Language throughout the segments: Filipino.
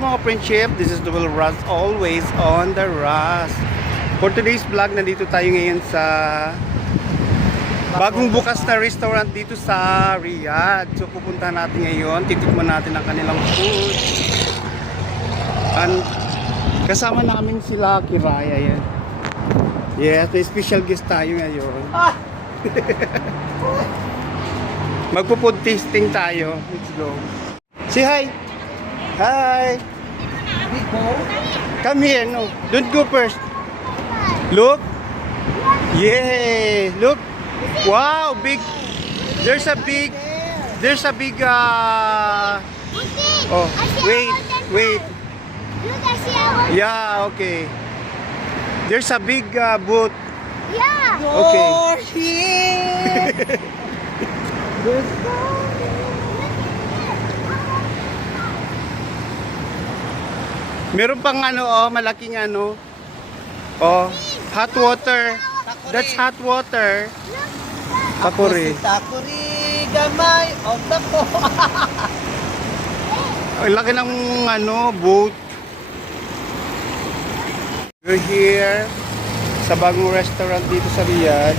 Hello mga friendship, this is Dual Ras, always on the Ras. For today's vlog, nandito tayo ngayon sa bagong bukas na restaurant dito sa Riyadh. So pupunta natin ngayon, titikman natin ang kanilang food. And kasama namin sila Kiraya yan. Yes, may special guest tayo ngayon. Magpo-food tasting tayo. Let's go. Say hi. Hi. Come here. No, don't go first. Look. Yeah. Look. Wow, big. There's a big. Oh, wait. Yeah, okay. There's a big boat. Yeah. Okay. You're here. Meron pang malaking hot water. That's hot water. Takuri. Takuri gamay of the po. Ang laki ng boat. We're here sa bagong restaurant dito sa Riyadh.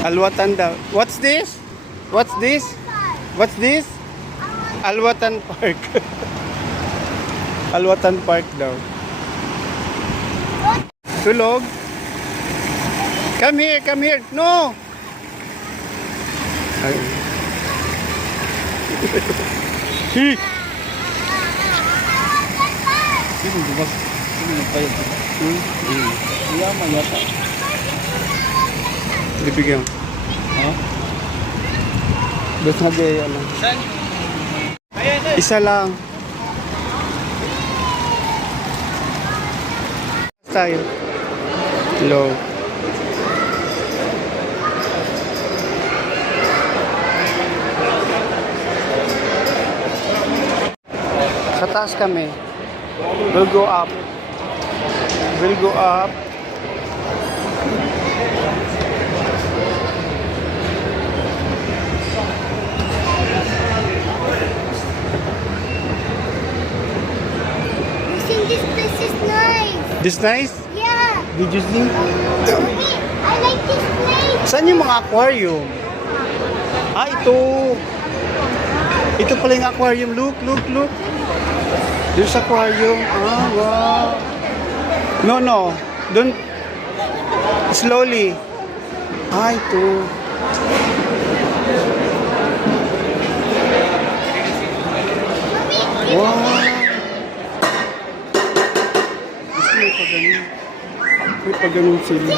Alwatan daw. What's this? What's this? What's this? Alwatan Park. Alwatan Park daw. Tulog. Come here. No. Bibigyan. Bes nagay isa lang. Tayo. Hello. Sa taas kami. We'll go up. This place is nice. This nice? Yeah. Did you see? I like this place. Saan yung mga aquarium? Ito. Ito pala yung aquarium. Look. There's aquarium. Wow. No. Don't. Slowly. Ito. Wow. May pag-ganun sila.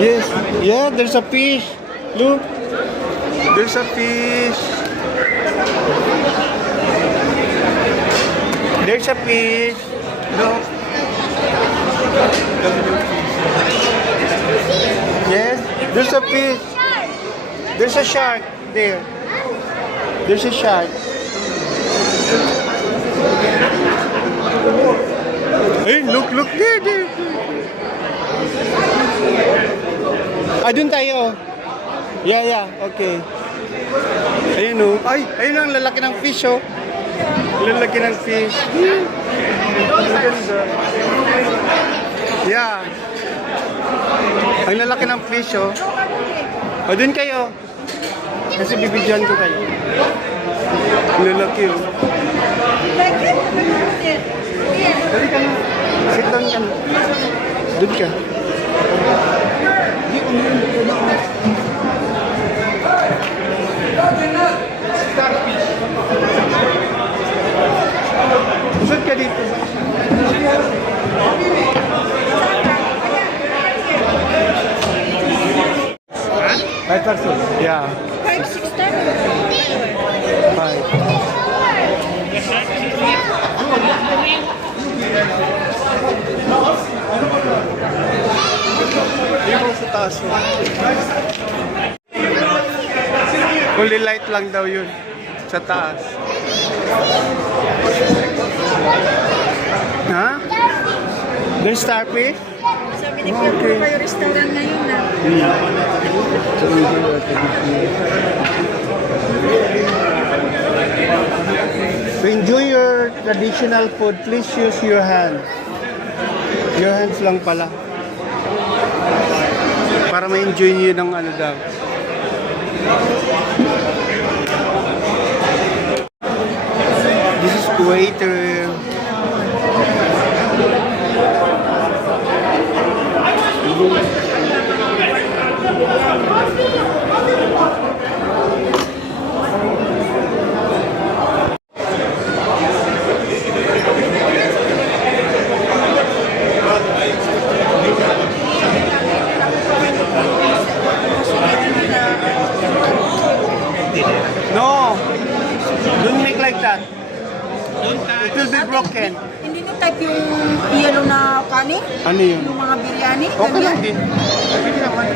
Yes. Yeah, there's a fish. Look. There's a fish. There's a fish. Look. Yes, there's a fish. There's a shark there. There's a shark. Hey, look there. Dun tayo. Yeah, okay. Ayun o. Ayun ang lalaki ng fish oh. Lalaki ng fish. Yeah. Ang lalaki ng fish oh. Dun kayo. Kasi bibidyan ko kayo. Ang lalaki oh. Dali ka na. Sit down ka na. Doon ka. Usod ka dito. Five person? Yeah. 5, 6, 7. 5. Yung sa taas mo. Fully light lang daw yun. Sa taas. Ha? There's starfish? Prepare Okay. ko kayo restaurant ngayon na. So, enjoy your traditional. To enjoy your traditional food, please use your hands. Your hands lang pala. Para ma-enjoy niyo ng ano daw. This is waiter. No, don't make like that. It will be broken. Hindi nyo type yung yellow na kanin? Ano yun? Yung mga biryani? Okay lang din. Okay naman.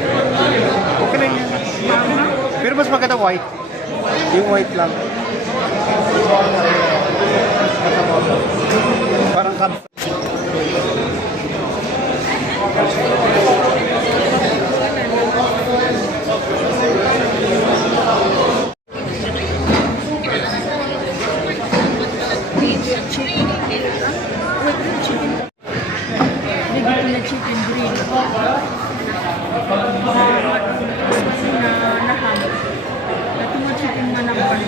Okay lang yan. Pero mas maganda white. Yung white lang. Parang cup. Bigyan ko na chicken grill. Na naham. Ito mo chicken manampan.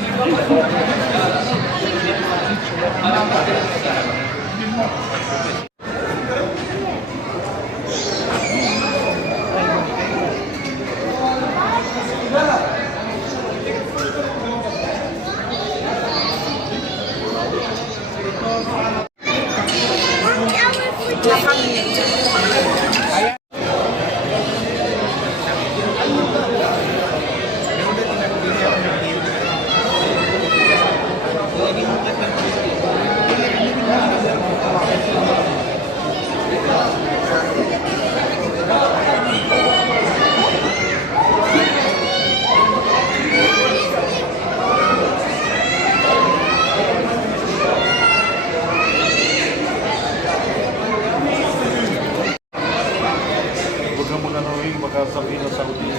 Huwag kang mag-anawin, baka sabihin ng Saudi.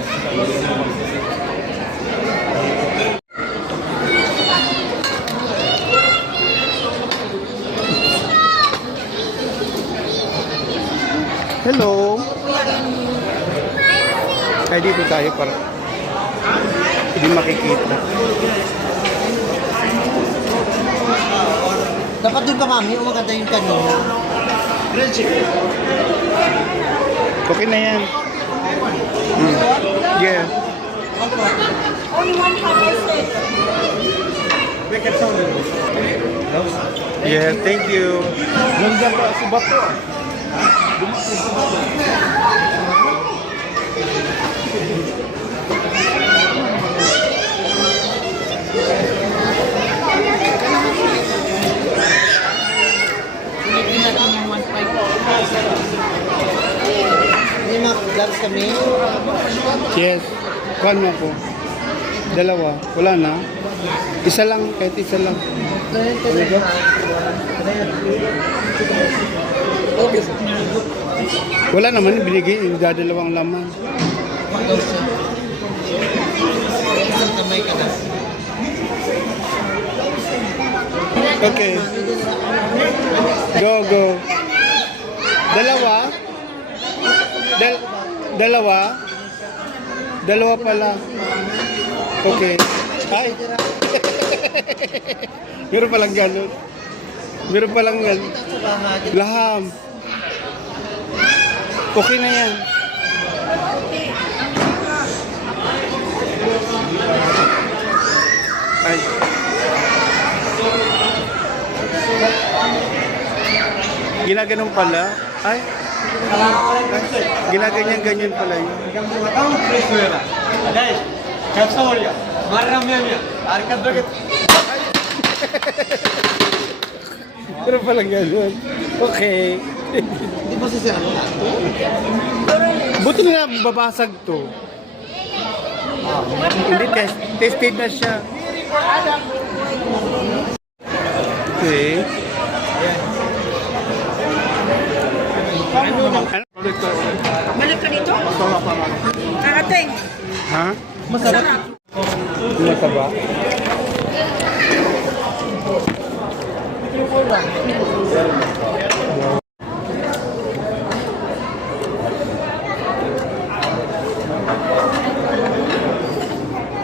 Hello. Ay, dito tayo para hindi makikita. Dapat doon ka, mami. O maganda yung kanina. Okay na yan. Yeah. Only one cup I said. Yeah, thank you. Nandiyan pa si Bato. Hindi mga gloves kami. Yes. Kuhan mo ako. Dalawa. Wala na. Isa lang. Kahit isa lang. Wala naman. Binigay. Dadalawang laman. Isang kamay ka na. Okay. Go, go. Dalawa. Dalawa. Dalawa pala. Okay. Ay. Meron palang ganun. Meron palang ganun. Laham. Okay na yan. Ay. Ginaganon pala. Ay. Ginaganyan-ganyan pala yun. Pero palang ganun. Okay. Hindi mo sisira mo. Buti na babasag to. Hindi, tested na siya. Okay. Ano? Ate, Ha? Masarap. Mataba?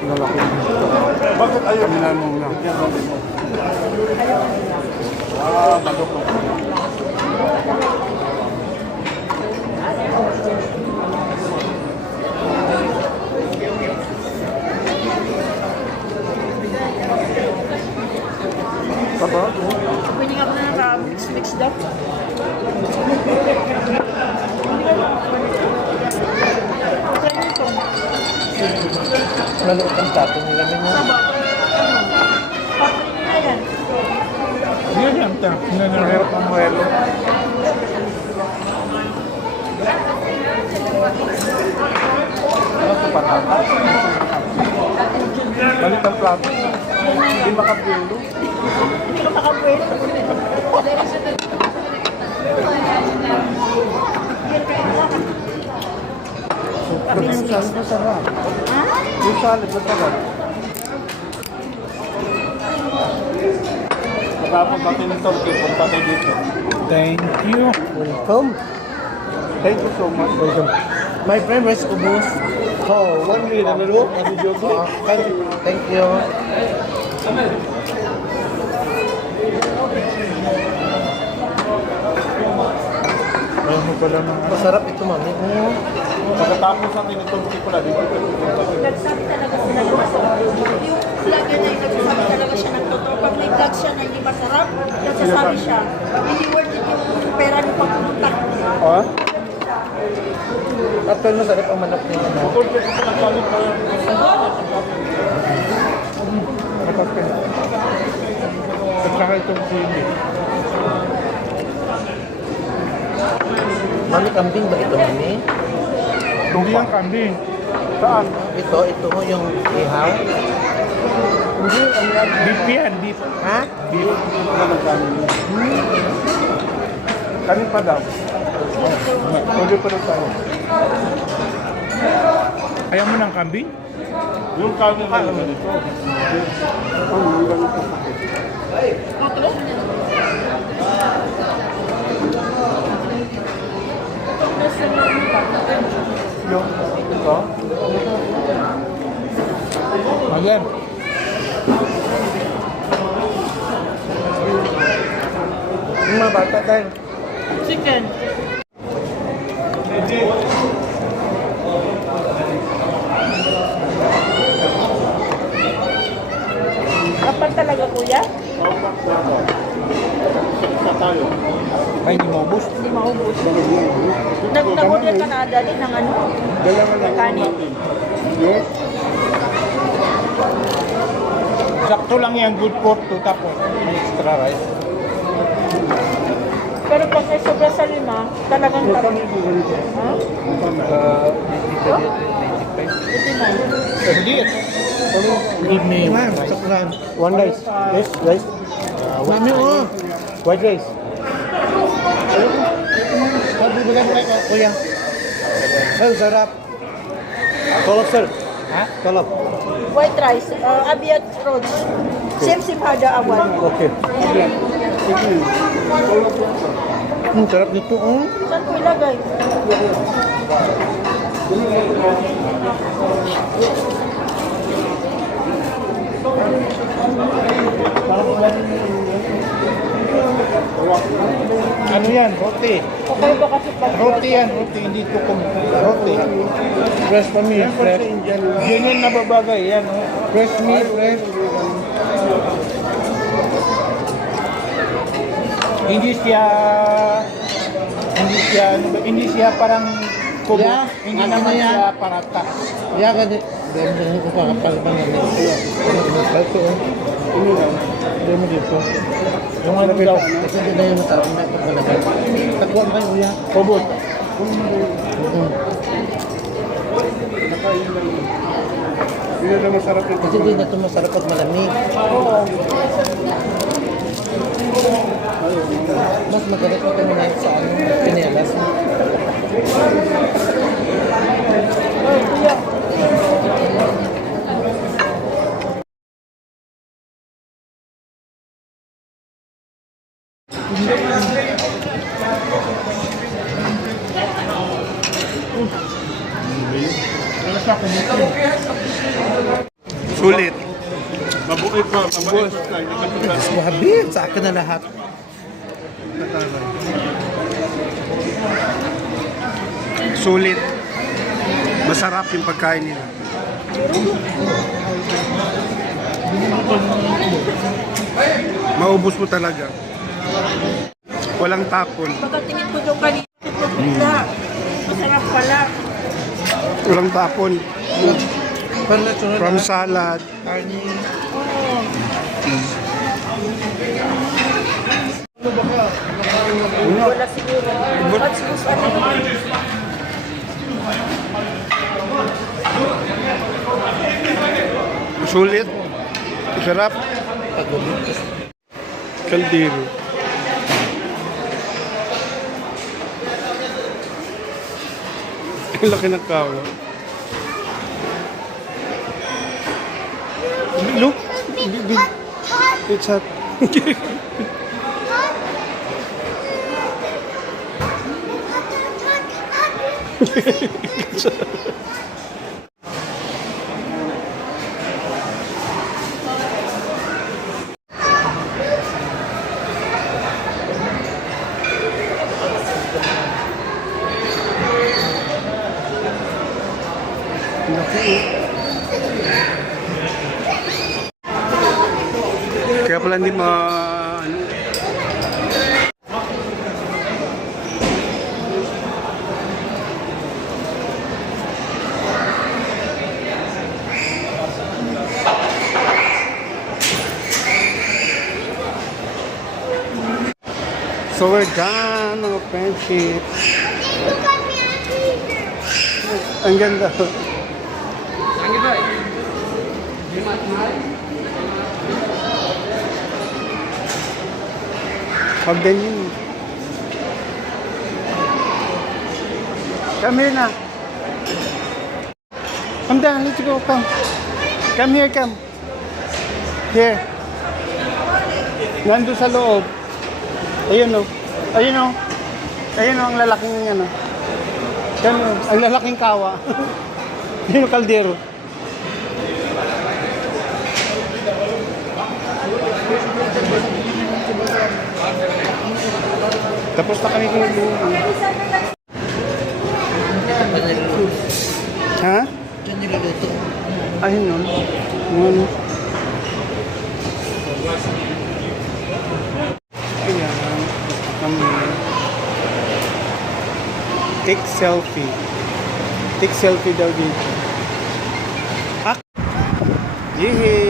Lalaki. Bakit ayaw? Kamilan mo na. Baba? winning ako na mix daw. Maliit ang tato nila nila. Ayan. Yan yan, ta. Nanahirap ang muelo. Ano sa patata? Balik ang plato. Hindi makapilo. Hindi ka makapwede. Kasi yung salad na sarap. Yung salad na sarap. Matapos natin ng turkey, punta tayo dito. Thank you. Welcome. Thank you so much. Welcome. My friend, where's Ubus? Oh, 1 million na ro. Thank you. Ayaw mo pala ng ano. Masarap ito, mami. Pagkatapos natin ng turkey pala, dito tayo pupunta tayo. Nagsabi talaga sila yung masarap. Yung vlog niya na yung nagsasabi talaga siya ng totoo. Pag may vlog siya na hindi masarap, nagsasabi siya. Hindi worth it yung pera ng pagpunta. Ha? Actual masarap ang manok niya. Turkey ko pala galing tayo. At saka itong sili. Mami, kambing ba ito, mami? Hindi yung kambing. Saan? Ito ho yung ihaw. Hindi, ano yan? Beef yan, beef. Ha? Beef. Kanin pa daw. Pwede pa rin tayo. Ayaw mo ng kambing? Yung kanin na naman ito. Yung ganito. Yung ito. Again. Yung mga bata tayo. Chicken. Kapag talaga kuya, Sa tayo. Ay, hindi maubos. hindi maubos. Nag-order ka na dali ng ano? Dalawa lang Kanin. Yes. Sakto lang yan, good for two tapos. May extra rice. Pero pag may sobra sa lima, talagang tarap. Ha? Hindi. Give me One rice. Yes, rice. Mami, oh. White rice. Sabi ba ganun kayo, kuya? Ay, sarap. Tolok, sir. Ha? Kalap. White rice, Abiat Roach. Sim hada awan. Okay. Sarap nito, oh. Saan ko ilagay? Ano yan? Roti. Okay ba kasi pag Roti yan. Roti. Hindi tukom. Roti. Fresh pa mi, fresh. Yan yung nababagay. Yan. Oh. Fresh meat, fresh. Hindi siya... Hindi siya parang kubo. Yeah, Hindi ano naman na yan? siya parata. Ya, ganit. Ganit ko pa kapal pa nga. Ito, oh. Hindi mo dito. Yung ano daw. Kasi hindi na yung masarap na pagkalagay. Takuan kayo, kuya. Kubot. Hindi na masarap ito. Kasi hindi na ito masarap pag malamig. Mas magalit ko ito na sa ano, pinelas. Sulit. Mabuhay pa, mabuhay. Grabe, sa akin na lahat. Sulit. Masarap yung pagkain nila. Maubos mo talaga. Walang tapon. Pagkatingin ko doon kanina, pizza. Masarap pala. Walang tapon. Pero sunod From na. salad. Karni. Wala siguro. What's this? Sulit. Sarap. Kaldero. Ang laki ng kawa. Look. It's hot. Kaya pala hindi ano, so we're done ng friendship. Look at me, Auntie. Ang ganda. Pag ganyan. Come here na. Come down, let's go, come. Come here, come. Here. Nandun sa loob. Ayun o. Ayun o. Ayun o, ang lalaking yan o. Come here, ang lalaking kawa. Ayun o, kaldero. Tapos na kami kung ha? Diyan niluluto. Ayun nun. Ano? Ayan. Kami. Take selfie. Take selfie daw dito. Ah! Yehey!